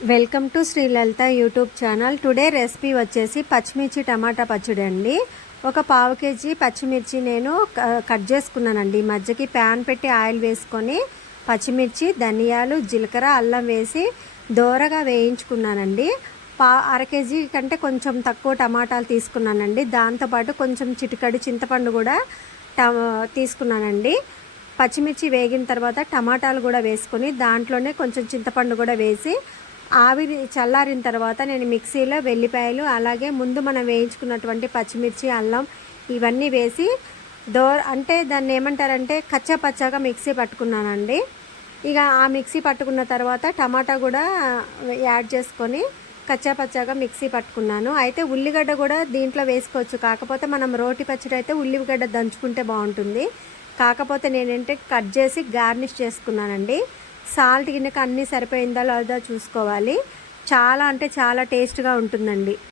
Welcome to Sri Lalitha YouTube channel. Today recipe వచ్చేసి పచ్చిమిర్చి టమాటా పచ్చడి అండి. ఒక పావు కేజీ పచ్చిమిర్చి నేను కట్ చేసుకున్నానండి. మధ్యకి ప్యాన్ పెట్టి ఆయిల్ వేసుకొని పచ్చిమిర్చి, ధనియాలు, జీలకర్ర, అల్లం వేసి దోరగా వేయించుకున్నానండి. అర కేజీ కంటే కొంచెం తక్కువ టమాటాలు తీసుకున్నానండి. దాంతోపాటు కొంచెం చిటికడి చింతపండు కూడా తీసుకున్నానండి. పచ్చిమిర్చి వేగిన తర్వాత టమాటాలు కూడా వేసుకొని దాంట్లోనే కొంచెం చింతపండు కూడా వేసి ఆవిరి చల్లారిన తర్వాత నేను మిక్సీలో వెల్లిపాయలు, అలాగే ముందు మనం వేయించుకున్నటువంటి పచ్చిమిర్చి, అల్లం ఇవన్నీ వేసి అంటే దాన్ని ఏమంటారంటే కచ్చా పచ్చాగా మిక్సీ పట్టుకున్నానండి. ఇక ఆ మిక్సీ పట్టుకున్న తర్వాత టమాటా కూడా యాడ్ చేసుకొని కచ్చా పచ్చాగా మిక్సీ పట్టుకున్నాను. అయితే ఉల్లిగడ్డ కూడా దీంట్లో వేసుకోవచ్చు, కాకపోతే మనం రోటి పచ్చడి అయితే ఉల్లిగడ్డ దంచుకుంటే బాగుంటుంది. కాకపోతే నేనంటే కట్ చేసి గార్నిష్ చేసుకున్నానండి. సాల్ట్ గిన్నెకి అన్నీ సరిపోయిందా లేదా చూసుకోవాలి. చాలా అంటే చాలా టేస్ట్గా ఉంటుందండి.